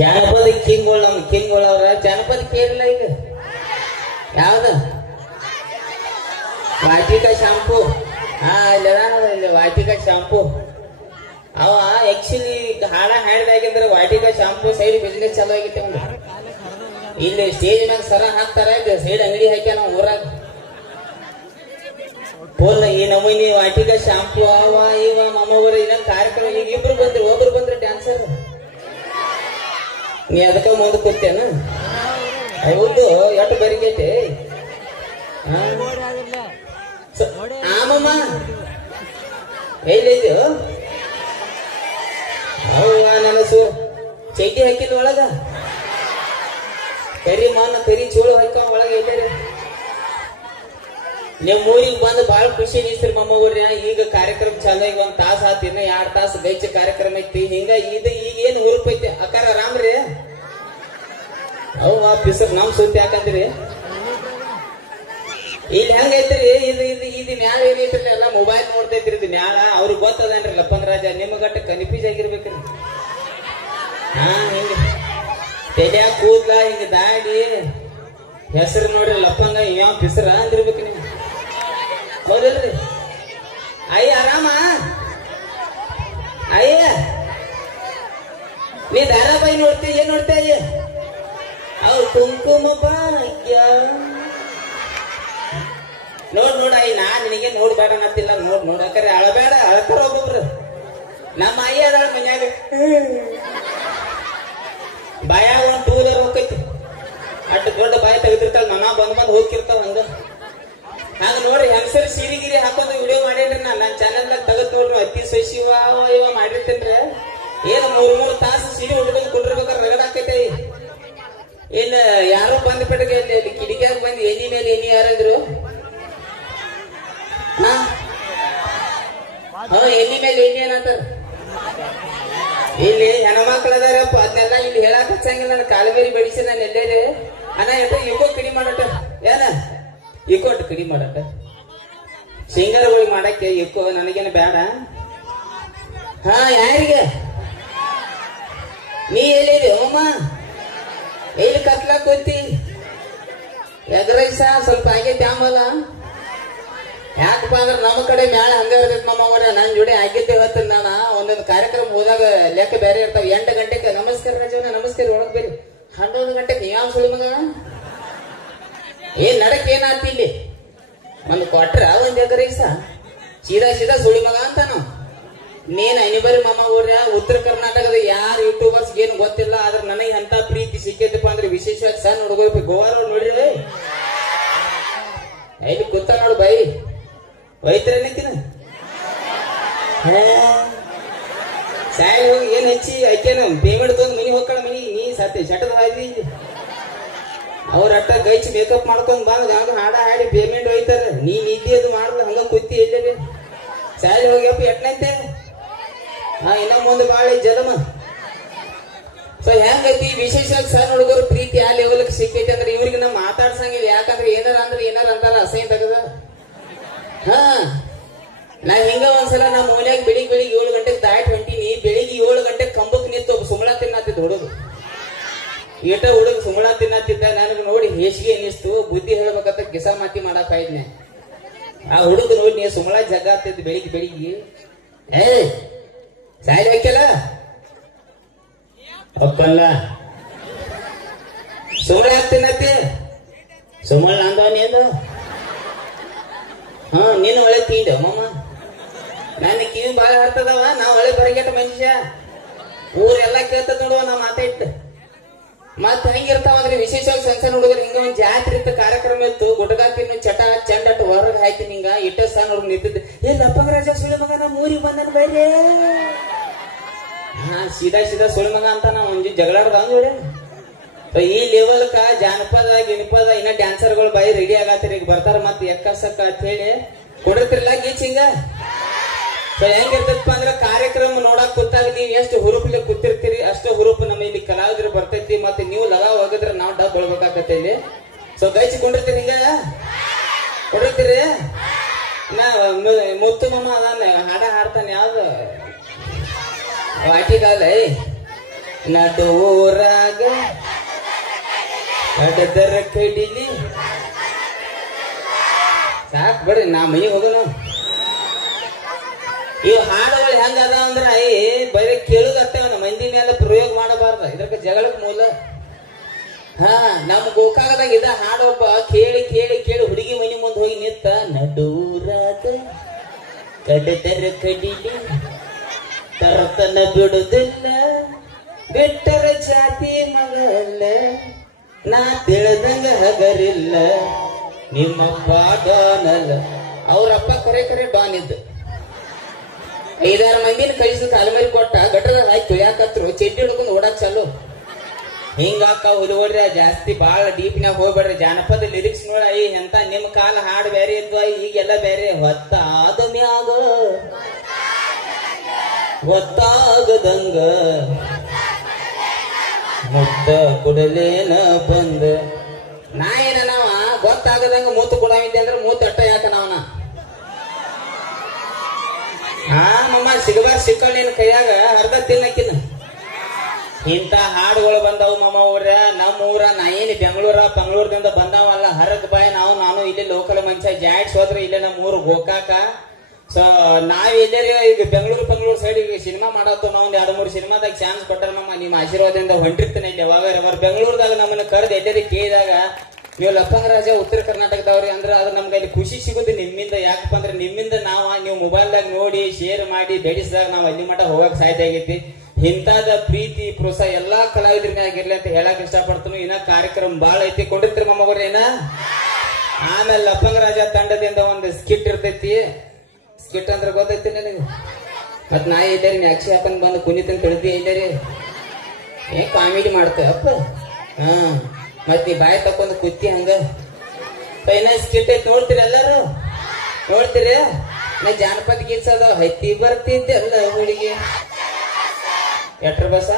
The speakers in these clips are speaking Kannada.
ಜಾನಪದ ಕಿಂಗ್ಗಳು ಅವ್ರ ಜಾನಪದ ಕೇಳಿಲ್ಲ ಈಗ ಯಾವ್ದ ವಾಟಿಕಾ ಶಾಂಪೂ ಇಲ್ಲಿ ವಾಟಿಕಾ ಶಾಂಪೂ ಅವ ಆಕ್ಚುಲಿ ಹಾಡ ಹಾಡಿದಾಗಿಂದ್ರೆ ವಾಟಿಕಾ ಶಾಂಪೂ ಸೈಡ್ ಬಿಸ್ನೆಸ್ ಚಾಲೂ ಆಗಿತ್ತೆ ಒಂದು ಇಲ್ಲಿ ಸ್ಟೇಜ್ ಮ್ಯಾಗ ಸರ ಹಾಕ್ತಾರ ಸೈಡ್ ಅಂಗಡಿ ಹಾಕ್ಯ ನಾವು ಊರಾಗ ಫುಲ್ ಈ ನಮೂನಿ ವಾಟಿಕಾ ಶಾಂಪೂ ಅವ ಇವ ಮಮ್ಮವ್ರ ಇನ್ನ ಕಾರ್ಯಕ್ರಮ ಈಗ ಇಬ್ರು ಬಂದ್ರು ಒಬ್ರು ಬಂದ್ರೆ ಡ್ಯಾನ್ಸರ್ ನೀ ಅದಕ್ಕ ಮುಂದೆ ಕೂತೇನ ಹೌದು ಎಷ್ಟು ಬರಿಗೈತೆ ಆಮಮ್ಮ ಎಲ್ಲಿದ್ಯೋ ಅವ್ವ ನನಸು ಚೈಟಿ ಹಾಕಿದ್ ಒಳಗ ಕರಿ ಮಾನ ಕರಿ ಚೋಳು ಹಾಕ ಒಳಗ ಐತರಿ ನಿಮ್ ಊರಿಗೆ ಬಂದು ಬಾಳ ಖುಷಿ ಅನಿಸ್ತ್ರಿ ಮಮ್ಮವ್ರ ಈಗ ಕಾರ್ಯಕ್ರಮ ಚಾಲು ಈಗ 1 ತಾಸ ಆತ ಇನ್ನ 2 ತಾಸು ಗೈಚ ಕಾರ್ಯಕ್ರಮ ಐತಿ ಹಿಂಗ ಈಗ ಏನ್ ಹುರುಪೈತಿ ಅಕ್ಕಾರ ಆರಾಮ್ರಿ ಅವ್ ಪಿಸರ್ ನಮ್ ಸುದ್ದಿ ಯಾಕಂದ್ರಿ ಇಲ್ಲಿ ಹೆಂಗೈತ್ರಿ ಇದು ನ್ಯಾಳ ಏನೈತ್ರಿ ಎಲ್ಲ ಮೊಬೈಲ್ ನೋಡ್ತೈತ್ರಿ ಇದು ನ್ಯಾಳ ಅವ್ರಿಗೆ ಗೊತ್ತದೇನ್ರಿ ಲಪ್ಪನ್ ರಾಜ ನಿಮಗಟ್ಟ ಕನ್ಫ್ಯೂಸ್ ಆಗಿರ್ಬೇಕ್ರಿ ಹಿಂಗ ತೆಲ್ಯಾಗ ಕೂದ್ಲ ಹಿಂಗ ದಾಡಿ ಹೆಸರು ನೋಡ್ರಿ ಲಪ್ಪಂಗ ಯಾವ ಪಿಸರ ಅಂದಿರ್ಬೇಕು ನೀವು ಹೌದಲ್ರಿ ಅಯ್ಯ ಆರಾಮ ಅಯ್ಯ ನೀ ಧಾರಾಬಾಯಿ ನೋಡ್ತಿ ಏನ್ ನೋಡ್ತಾ ಅಯ್ಯ ಅವ್ರು ಕುಂಕುಮ ಭಾಗ್ಯ ನೋಡ್ ಅಯ್ಯ ನಾ ನಿನಗೆ ನೋಡ್ಬೇಡ ಅನ್ನತ್ತಿಲ್ಲ ನೋಡಕರೆ ಅಳಬೇಡ ಅಳತಾರ ಒಬ್ಬೊಬ್ರು ನಮ್ಮ ಅಯ್ಯ ಅದಾಳ ಮನ್ಯಾಗ ಬಾಯಾಗ ಒಂದ್ 2 ವೀಲರ್ ಹೋಗ್ತೈತಿ ಅಷ್ಟು ದೊಡ್ಡ ಬಾಯಿ ತೆಗೆದಿರ್ತಾಳ ಮನ ಬಂದ್ ಹೋಗಿರ್ತಾವ ಹಂಗ ಹಂಗ ನೋಡ್ರಿ ಹೆಂಗಸರ್ ಸೀರಿಗಿರಿ ಹಾಕೊಂಡು ವಿಡಿಯೋ ಮಾಡೇನ್ರಿ ನನ್ನ ಚಾನೆಲ್ದಾಗ ತೆಗದ್ ನೋಡ್ರಿ ಅತಿ ಸಸಿವ ಇವ ಮಾಡಿರ್ತೇನ್ರಿ ಏನ್ 3 ತಾಸು ಸೀರೆ ಹುಡ್ಕೊಂಡು ಕುಂಡಿರ್ಬೇಕಾದ್ರೆ ರಗಡ ಆಕೈತಿ ಏನ್ ಯಾರೋ ಬಂದ್ ಪೆಟ್ಟಿಗೆ ಅಲ್ಲಿ ಕಿಡಿಕ್ಯಾಗ ಬಂದ್ ಎಣ್ಣಿ ಮೇಲೆ ಎಣ್ಣಿ ಯಾರಾದ್ರು ಎಣ್ಣಿ ಮೇಲೆ ಎಣ್ಣಿ ಏನಂತಾರ ಇಲ್ಲಿ ಹೆಣ್ಮಕ್ಳದಾರಪ್ಪ ಅದನ್ನೆಲ್ಲ ಇಲ್ಲಿ ಹೇಳಕ್ ಹಚ್ಚಂಗಿಲ್ಲ ನನ್ನ ಕಾಲಬೇರಿ ಬಡಿಸಿ ನಾನು ಎಲ್ಲೇ ಅಣ್ಣ ಇಕೋ ಕಡಿ ಮಾಡಟ ಏನ ಇಕೋ ಅಟ್ ಕಡಿ ಮಾಡಟ ಶೇಂಗಾರಗಳು ಮಾಡಕ್ಕೆ ಇಕೋ ನನಗೇನು ಬೇಡ ಯಾರಿಗೆ ನೀ ಎಲ್ಲಿದೆ ಅಮ್ಮ ಎಲ್ಲಿ ಕತ್ಲಾಕ್ ಕೂತಿ ಎಗ್ರೈಸ ಸ್ವಲ್ಪ ಆಗೈತಿ ಆಮಲ್ಲ ಯಾಕಪ್ಪ ಅಂದ್ರೆ ನಮ್ಮ ಕಡೆ ಮ್ಯಾಳ ಹಂಗ ಇರ್ತೈತಿ ಮಮ್ಮವ್ರ ನನ್ ಜೋಡಿ ಆಗಿದ್ದೆ ಇವತ್ತು ನಾನ ಒಂದೊಂದು ಕಾರ್ಯಕ್ರಮ ಹೋದಾಗ ಲೆಕ್ಕ ಬೇರೆ ಇರ್ತಾವ 8 ಗಂಟೆಗೆ ನಮಸ್ಕಾರ ರಾಜವನ ನಮಸ್ಕಾರ ಒಳಗ್ ಬೇರೆ 11 ಗಂಟೆಗೆ ಯಾವ ಸುಳಿ ಮಗ ಏನ್ ನಡಕ್ ಏನಾತಿ ಇಲ್ಲಿ ನಮ್ಗೆ ಕೊಟ್ರ ಒಂದ್ ಎಗ್ರೈಸ ಸೀದಾ ಸುಳಿ ಮಗ ಅಂತ ನಾವು ನೀನ್ ಅನಿಬರಿ ಮಮ್ಮವ್ರ ಉತ್ತರ ಕರ್ನಾಟಕದ ಯಾರು ಯೂಟ್ಯೂಬರ್ಸ್ ಏನು ಗೊತ್ತಿಲ್ಲ ಆದ್ರೆ ನನಗೆ ಅಂತ ಪ್ರೀತಿ ಸಿಕ್ಕೈತಪ್ಪ ಅಂದ್ರೆ ವಿಶೇಷವಾಗಿ ಸಣ್ಣ ಹುಡುಗ ಗೋವಾರ ನೋಡ್ರಿ ಎಲ್ಲಿ ಗೊತ್ತ ನೋಡು ಬೈ ಒಯ್ತಾರನಕ್ಕಿನ ಸಾಯಿ ಹೋಗಿ ಏನ್ ಹಚ್ಚಿ ಆಯ್ಕೇನ ಪೇಮೆಂಟ್ ತೊಂದ್ ಮನಿ ಹೋಗ್ಕಳ ಮನಿ ನೀ ಸತ್ಯ ಶಟದ ಹಾಯ್ದಿ ಅವ್ರ ಅಟ್ಟ ಗೈಚ್ ಮೇಕಪ್ ಮಾಡ್ಕೊಂಡ್ ಬಂದ್ ಹಂಗ ಹಾಡ ಹಾಡಿ ಪೇಮೆಂಟ್ ಒಯ್ತಾರ ನೀ ನಿದ್ದೆ ಅದು ಮಾಡಲ್ಲ ಹಂಗ ಕೂತಿ ಎಲ್ಲೇ ಸಾಯಿ ಹೋಗ್ಯಪ್ಪ ಎಟ್ನಂತೆ ಇನ್ನ ಮುಂದೆ ಬಾಳ ಜಲಮ ಸೊ ಹೆಂಗೈತಿ ವಿಶೇಷವಾಗಿ ಸಣ್ಣ ಹುಡುಗರು ಪ್ರೀತಿ ಆ ಲೆವೆಲ್ ಸಿಕ್ಕೈತಿ ಅಂದ್ರೆ ಇವ್ರಿಗೆ ನಾ ಮಾತಾಡ್ಸಂಗಿಲ್ಲ ಯಾಕಂದ್ರೆ ಏನಾರ ಅಂತಾರ ಅಸಹ್ಯ ತಗದ ನಾ ಹಿಂಗ ಒಂದ್ಸಲ ನಾ ಮೂಲ್ಯಾಗ ಬೆಳಿಗ್ಗೆ 7 ಗಂಟೆಗೆ ದಾಟ್ ಹೊಂಟೀನಿ ಬೆಳಿಗ್ಗೆ 7 ಗಂಟೆಗೆ ಕಂಬಕ್ ನಿಂತು ಸುಮಳ ತಿನ್ನತ್ತಿದ್ದ ಹುಡುಗ ಈಟ ಹುಡುಗ ಸುಮಳ ತಿನ್ನತ್ತಿದ್ದ ನನಗೆ ನೋಡಿ ಹೇಸಿಗೆ ಅನ್ನಿಸ್ತು ಬುದ್ಧಿ ಹೇಳ್ಬೇಕಂತ ಕಿಸ ಮಾತಿ ಮಾಡಕ್ ಆಯ್ತನೆ ಆ ಹುಡುಗ ನೋಡಿ ನೀ ಸುಮಳ ಜಗ ಆಗ್ತಿದ್ ಬೆಳಿಗ್ಗೆ ಸಾಯಿ ಹಾಕಿಲ್ಲ ಒಪ್ಪಲ್ಲ ಸುಮಳ ಆಗ್ತೀನತ್ತಿ ಸುಮಳ ಅಂದವನಿ ಅಂದ ನೀನು ಒಳ್ಳೆ ತೀಂಡ ಮಮ್ಮ ನನ್ನ ಕಿವಿ ಬಾಳ ಹರ್ತದವ ನಾ ಒಳ್ಳೆ ಬರಗೆಟ್ಟ ಮನುಷ್ಯ ಊರೆಲ್ಲಾ ಕೇಳ್ತದ ನೋಡುವ ನಾ ಮಾತಾಡ್ತ ಮತ್ ಹೆಂಗಿರ್ತಾವಂದ್ರೆ ವಿಶೇಷವಾಗಿ ಸಣ್ಣ ಹುಡುಗರು ಹಿಂಗ ಒಂದ್ ಜಾತ್ರೆ ಇತ್ತು ಕಾರ್ಯಕ್ರಮ ಇತ್ತು ಗುಡ್ಗ ತಿನ್ನು ಚಟ ಚಂಡಟ್ ಹೊರಗ್ ಹಾಕಿ ಹಿಂಗ ಇಟ್ಟ ಸಣ್ಣ ಹುಡುಗ ನಿಂತಿದ್ದೆ ಲಪ್ಪಂಗ ರಾಜ ಸುಳಿ ಮಗ ನಾ ಊರಿಗೆ ಬಂದನ್ ಬೈರೇ ಸೀದಾ ಸುಳಿ ಮಗ ಅಂತ ನಾ ಒಂದ್ ಜಗಳಾಡ್ದ ನೋಡಿ ಈ ಲೆವೆಲ್ಕ ಜಾನಪದ ಗಿನಪದ ಇನ್ನ ಡ್ಯಾನ್ಸರ್ಗಳು ಬಾಯಿ ರೆಡಿ ಆಗತ್ತೀರಿ ಈಗ ಬರ್ತಾರ ಮತ್ ಎಕ್ಕಸಕ್ಕ ಅಂತ ಹೇಳಿ ಕೊಡಿರ್ತಿರ್ಲ ಗೀಚ್ ಹಿಂಗ ಸೊ ಹೆಂಗಿರ್ತಪ್ಪ ಅಂದ್ರ ಕಾರ್ಯಕ್ರಮ ನೋಡಕ್ ಕೂತಾಗ ನೀವ್ ಎಷ್ಟು ಹುರುಪ್ಲಿ ಕೂತಿರ್ತೀರಿ ಅಷ್ಟು ಹುರುಪು ನಮ್ಮ ಇಲ್ಲಿ ಕಲಾವಿದ್ರು ಬರ್ತೈತಿ ಮತ್ತೆ ನೀವು ಲಗ ಹೋಗಿದ್ರ ನಾವ್ ಡಬ್ ಹೊಳ್ಬೇಕಾಗತ್ತೆ ಇಲ್ಲಿ ಸೊ ಗೈಚಿಕೊಂಡಿರ್ತೀರಿ ಹಿಂಗ ಕೊಡಿರ್ತೀರಿ ನಾ ಮುತ್ತು ಮಮ್ಮ ಅದಾನ ಹಾಡ ಹಾಡ್ತಾನೆ ಯಾವ್ದು ವಾಟಿಗಾಲ ನಡುವೂರಾಗ ಕಡದರ ಕಡಿಲಿ ಸಾಕ್ ಬರ್ರಿ ನಾ ಮೈ ಹೋಗೋಣ. ಇವ್ ಹಾಡುಗಳು ಹೆಂಗ ಅದ ಅಂದ್ರ ಬರೀ ಕೇಳುದತ್ತೇವನ ಮಂದಿ ಮೇಲೆ ಪ್ರಯೋಗ ಮಾಡಬಾರ್ದ. ಇದ್ರಕ ಜಗಳಕ್ ಮೂಲ. ನಮ್ ಗೋಕಾಕದಾಗ ಇದ ಹಾಡೊಬ್ಬ ಕೇಳಿ ಕೇಳಿ ಕೇಳಿ ಹುಡುಗಿ ಮನಿ ಮುಂದೆ ಹೋಗಿ ನಿಂತ ನಡುರಾಗ ಕಡದರ ಕಡಿಲಿ ತರತನ ಬಿಡುದಿಲ್ಲ ಬಿಟ್ಟರ ಜಾತಿ ಮಗಲ್ಲ ನಾ ತಿಳಿದಂಗ ಹಗರಿಲ್ಲ ನಿಮ್ಮಪ್ಪ ಡಾನ್ ಅಲ್ಲ. ಅವ್ರಪ್ಪ ಕರೆ ಕರೆ ಡಾನ್ ಇದ್ದ. 5-6 ಮಂದಿನ ಕಳಿಸಿ ಕಾಲಮೇಲೆ ಕೊಟ್ಟ ಗಟ್ಟದಾಗ ಹಾಕಿ ತುಳಿಯಾಕತ್ರು. ಚೆಡ್ಡಿ ಹಿಡ್ಕೊಂಡು ಓಡಾಕ್ ಚಾಲು. ಹಿಂಗಾಕ ಹುಡುಗಡ್ರಿ ಜಾಸ್ತಿ ಬಾಳ ಡೀಪ್ನ್ಯಾಗ ಹೋಗ್ಬೇಡ್ರಿ. ಜಾನಪದ ಲಿರಿಕ್ಸ್ ನೋಡ ಎಂತ ನಿಮ್ ಕಾಲ ಹಾಡು ಬೇರೆ ಇದ್ವ ಈಗೆಲ್ಲ ಬೇರೆ. ಹೊತ್ತಾದ ಮ್ಯಾಗ ಗೊತ್ತಾಗದಂಗ ಮುತ್ತ ಕುಡಲೇನ ಬಂದ. ನಾ ಏನ ನಾವ ಗೊತ್ತಾಗದಂಗ ಮೂತು ಕೊಡವಿದ್ದೆ ಅಂದ್ರೆ ಮೂತ್ ಅಟ್ಟ ಯಾಕ ನಾವನ ಮಮ್ಮ ಸಿಗಬಾರ ಸಿಕ್ಕಳ ನಿನ್ ಕೈಯಾಗ ಅರ್ಧ ತಿನ್ನಕಿನ. ಇಂತ ಹಾಡುಗಳು ಬಂದವು ಮಮ್ಮ ಊರ. ನಮ್ಮ ಊರ ನಾ ಏನ್ ಬೆಂಗಳೂರದಿಂದ ಬಂದಾವಲ್ಲ ಹರಕ್ ಬಾಯ್. ನಾನು ಇಲ್ಲಿ ಲೋಕಲ್ ಮನುಷ್ಯ ಜಾಡ್ಸ್ ಹೋದ್ರೆ ಇಲ್ಲೇ ನಮ್ಮ ಊರು ಗೋಕಾಕ. ಸೊ ನಾವ್ ಎಲ್ಲೇ ಈಗ ಬೆಂಗಳೂರು ಸೈಡ್ ಈಗ ಸಿನಿಮಾ ಮಾಡತ್ತವ. ನಾವ್ 2-3 ಸಿನಿಮಾದಾಗ ಚಾನ್ಸ್ ಕೊಟ್ಟಾರ ಮಮ್ಮ. ನಿಮ್ಮ ಆಶೀರ್ವಾದದಿಂದ ಹೊಂಟಿರ್ತಾನೆ ಇಲ್ಲಿ. ಯಾವಾಗ ಬೆಂಗಳೂರದಾಗ ನಮ್ಮನ್ನ ಕರೆದು ಎಲ್ಲರೂ ಕೇಳಿದಾಗ ನೀವು ಲಪ್ಪಂಗ ರಾಜ ಉತ್ತರ ಕರ್ನಾಟಕದವ್ರಿ ಅಂದ್ರೆ ಅದು ನಮ್ಗೆ ಅಲ್ಲಿ ಖುಷಿ ಸಿಗುತ್ತೆ ನಿಮ್ಮಿಂದ. ಯಾಕಪ್ಪ ಅಂದ್ರೆ ನಿಮ್ಮಿಂದ ನೀವು ಮೊಬೈಲ್ದಾಗ ನೋಡಿ ಶೇರ್ ಮಾಡಿ ಬೆಳೆಸಿದಾಗ ನಾವು ಅಲ್ಲಿ ಮಟ್ಟ ಹೋಗಕ್ ಸಾಧ್ಯ ಆಗೈತಿ. ಇಂತಾದ ಪ್ರೀತಿ ಪ್ರೋತ್ಸಾಹ ಎಲ್ಲಾ ಕಲಾವಿದ್ರ ಮ್ಯಾಗಿರ್ಲಿ ಅಂತ ಹೇಳಕ್ ಇಷ್ಟಪಡ್ತೀನಿ. ಇನ್ನ ಕಾರ್ಯಕ್ರಮ ಬಾಳ ಐತಿ. ಕೊಂಡಿರ್ತೀರಿ ಮಮ್ಮವ್ರೇನ. ಆಮೇಲೆ ಲಪ್ಪಂಗ ರಾಜ ತಂಡದಿಂದ ಒಂದು ಸ್ಕಿಟ್ ಇರ್ತೈತಿ. ಸ್ಕಿಟ್ ಅಂದ್ರೆ ಗೊತ್ತೈತಿ ನನಗೆ. ಮತ್ ನಾ ಎಲ್ಲಾರಿ ಮ್ಯಾಕ್ಸಿ ಹಾಕೊಂಡ್ ಬಂದು ಕುಣಿತಂತ ತಿಳಿದಿ ಎಲ್ಲಾರಿ ಕಾಮಿಡಿ ಮಾಡ್ತೇವೆ ಅಪ್ಪ. ಮತ್ ನೀ ಬಾಯಿ ತಕೊಂಡ್ ಕುತ್ತಿ ಹಂಗ ಪೈನ ಸ್ಕಿಟ್ ಐತಿ. ನೋಡ್ತೀರಿ ಎಲ್ಲಾರು ನೋಡ್ತೀರಿ. ನಾ ಜಾನಪದ ಗೀತ ಅದ ಹತ್ತಿ ಬರ್ತಿದ್ದೆಲ್ಲ ಹುಡುಗಿ ಎಟ್ರ ಬಸ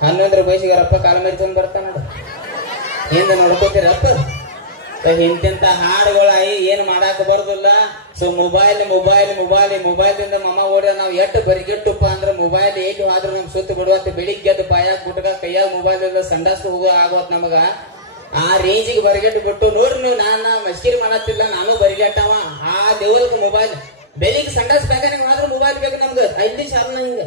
11 ಬಯಸಿಗಾರಪ್ಪ ಕಾಲ ಮೇರಿ ತಂದ್ ಬರ್ತಾನ ನೋಡು. ಹಿಂದ ನೋಡ್ಕೋತೀರಪ್ಪ. ಇಂತಿಂತ ಹಾಡುಗಳ ಏನ್ ಮಾಡಾಕ ಬರುದಿಲ್ಲ. ಸೊ ಮೊಬೈಲ್ದಿಂದ ಮಮ್ಮ ಓಡ್ಯ ನಾವ್ ಎಟ್ಟು ಬರಿಗೆಟ್ಟುಪ್ಪ ಅಂದ್ರ ಮೊಬೈಲ್ ಎಲ್ಲಿ ಆದ್ರೂ ನಮ್ ಸುತ್ತ ಬಿಡುವತ್ತ. ಬೆಳಿಗ್ಗೆ ಅದು ಬಾಯಾಗ ಗುಟ್ಕ ಕೈಯಾಗ ಮೊಬೈಲ್ ಸಂಡಾಸ್ ಹೋಗೋ ಆಗೋತ್ ನಮಗ. ಆ ರೇಂಜಿಗೆ ಬರಿಗೆಟ್ಟು ಬಿಟ್ಟು ನೋಡ್ರಿ ನೀವು. ಮಸ್ಕಿರಿ ಮಾಡತ್ತಿಲ್ಲ, ನಾನು ಬರಿಗೆಟ್ಟವ. ಆ ಲೆವೆಲ್ಗ ಮೊಬೈಲ್. ಬೆಳಿಗ್ಗೆ ಸಂಡಾಸ್ ಬೇಕಾಗ ಮಾತ್ರ ಮೊಬೈಲ್ ಬೇಕು ನಮ್ಗ. ಅಲ್ಲಿ ಶಾರ್ನ ಹಿಂಗ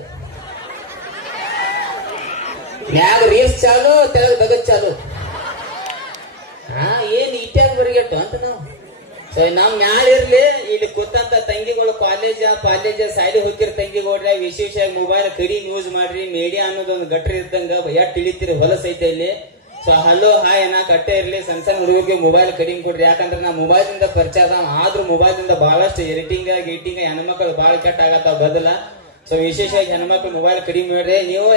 ಮ್ಯಾಗ ರೇಸ್ ಚಾಲು ತೆಳಗ್ ದಗದ್ ಚಾಲು. ಏನ್ ಇಟ್ಟಾಗ ಬರಿಗೆಟ್ಟು ಅಂತ ನಾವು. ಸೊ ನಮ್ ಮ್ಯಾಲ ಇರ್ಲಿ. ಇಲ್ಲಿ ಕೂತಂತ ತಂಗಿಗಳು ಕಾಲೇಜ ಸೈಡ್ ಹೋಗಿರ್ ತಂಗಿಗೋಡ್ರಿ ವಿಶೇಷ ಮೊಬೈಲ್ ಕಡಿಮೆ ಯೂಸ್ ಮಾಡ್ರಿ. ಮೀಡಿಯಾ ಅನ್ನೋದೊಂದು ಗಟ್ರಿ ಇದ್ದಂಗ ಎಟ್ ಇಳಿತೀರಿ ಹೊಲಸ್ ಐತೆ ಇಲ್ಲಿ. ಸೊ ಹಲೋ ಹಾಯ್ ಅನ್ನ ಕಟ್ಟೆ ಇರ್ಲಿ. ಸಣ್ಣ ಹುಡುಗರಿಗೆ ಮೊಬೈಲ್ ಕಡಿಮೆ ಕೊಡ್ರಿ. ಯಾಕಂದ್ರೆ ನಾ ಮೊಬೈಲ್ ದಿಂದ ಪರಿಚಯ ಅದ. ಆದ್ರೂ ಮೊಬೈಲ್ ದಿಂದ ಬಹಳಷ್ಟು ಎಡಿಟಿಂಗ್ ಹೆಣ್ಮಕ್ಳು ಬಾಳ ಕೆಟ್ಟ ಆಗತ್ತಾವ ಬದಲ. ಸೊ ವಿಶೇಷವಾಗಿ ಹೆಣ್ಮಕ್ಳು ಮೊಬೈಲ್ ಕಡಿಮೆ ಮಾಡ್ರಿ. ನೀವು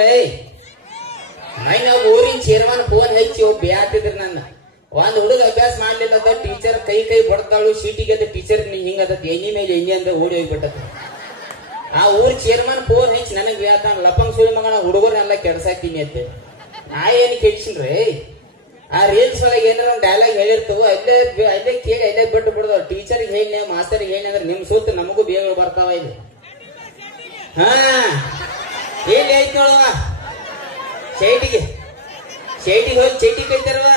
ನಾವು ಊರಿನ ಚೇರ್ಮನ್ ಫೋನ್ ಹಚ್ಚಿ ಬ್ಯಾತಿದ್ರಿ. ನನ್ನ ಒಂದ್ ಹುಡುಗ ಅಭ್ಯಾಸ ಮಾಡ್ಲಿಲ್ಲ. ಟೀಚರ್ ಕೈ ಬಡ್ತಾಳು ಶೀಟಿಗೆ. ಟೀಚರ್ ಹಿಂಗದ ಎಣ್ಣಿ ಮೇಲೆ ಎಣ್ಣಿ ಅಂದ್ರೆ ಓಡಿ ಹೋಗ್ಬಿಟ್ಟ. ಆ ಊರ್ ಚೇರ್ಮನ್ ಫೋನ್ ಹಚ್ಚಿ ನನಗ್ ಹೇಳ್ತಾನ ಲಪಂಗ್ ಸುಳಿ ಮಗನ ಹುಡುಗರನ್ನೆಲ್ಲ ಕೆಡ್ಸಾಕ್ತೀನಿ ಅಂತ. ನಾ ಏನ್ ಕೇಳಿಸಿನ್ರಿ. ಆ ರೀಲ್ಸ್ ಒಳಗೆ ಏನಾರ ಒಂದ್ ಡೈಲಾಗ್ ಹೇಳಿರ್ತವ ಅಲ್ಲೇ ಕೇಳಿ ಅಲ್ಲೇ ಬಿಟ್ಟು ಬಿಡದವ್. ಟೀಚರ್ಗೆ ಹೇಳಿ ಮಾಸ್ತರ್ಗೆ ಹೇಳಿ ಅಂದ್ರೆ ನಿಮ್ ಸುತ್ತ ನಮಗೂ ಬೇಗಗಳು ಬರ್ತಾವ ಇಲ್ಲಿ. ಎಲ್ಲಿ ಐತ್ ನೋಡವ ಶೈಟಿಗೆ ಹೋಗಿ ಚೈಟಿ ಕೈತಾರವ.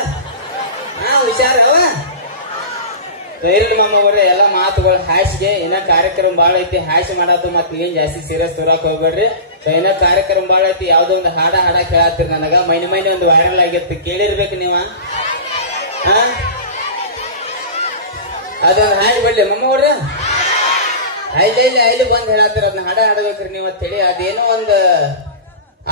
ಹುಷಾರವ ಮಾಮ ಅವ್ರೆ. ಎಲ್ಲಾ ಮಾತುಗಳು ಹಾಸಿಗೆ. ಇನ್ನ ಕಾರ್ಯಕ್ರಮ ಬಾಳ ಐತಿ. ಹಾಸಿ ಮಾಡತ್ತು ಮತ್ ಏನ್ ಜಾಸ್ತಿ ಸೀರಿಯಸ್ ತೋರಾಕ್ ಹೋಗ್ಬೇಡ್ರಿ. ಸೊ ಇನ್ನ ಕಾರ್ಯಕ್ರಮ ಬಾಳ ಐತಿ. ಯಾವ್ದೋ ಒಂದು ಹಾಡ ಕೇಳತ್ತೀರಿ ನನಗ. ಮೈನೆ ಒಂದು ವೈರಲ್ ಆಗಿತ್ತು ಕೇಳಿರ್ಬೇಕು ನೀವ. ಅದೊಂದು ಹಾಡಿ ಬಿಡ್ಲಿ ಮಮ್ಮ ಅವ್ರ. ಅಲ್ಲಿ ಬಂದ್ ಹೇಳತ್ತೀರ ಅದನ್ನ ಹಾಡಬೇಕ್ರಿ ನೀವ್ ಅಂತ ಹೇಳಿ. ಅದೇನೋ ಒಂದು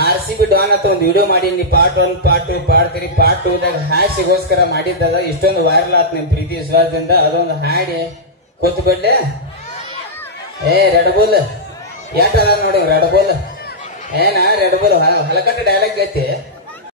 RCB ಡಾನ್ ಅಂತ ಒಂದು ವಿಡಿಯೋ ಮಾಡೀನಿ. ಪಾರ್ಟ್ 1 ಪಾರ್ಟ್ 2 ಪಾರ್ಟ್ 3 ಪಾರ್ಟ್ 2ದಾಗ ಹಾಸಿಗೋಸ್ಕರ ಮಾಡಿದ್ದದ. ಇಷ್ಟೊಂದು ವೈರಲ್ ಆತ್ ನಿಮ್ ಪ್ರೀತಿ ವಿಶ್ವಾಸದಿಂದ. ಅದೊಂದು ಹಾಡಿ ಕೂತ್ ಬಿಡ್ಲೆ. ರೆಡ್ ಬುಲ್ ಎಟ್ ಅದ ನೋಡಿ ರೆಡ್ ಬುಲ್. ರೆಡ್ ಬುಲ್ ಹಲಕಟ್ಟ ಡೈಲಾಗ್ ಐತಿ.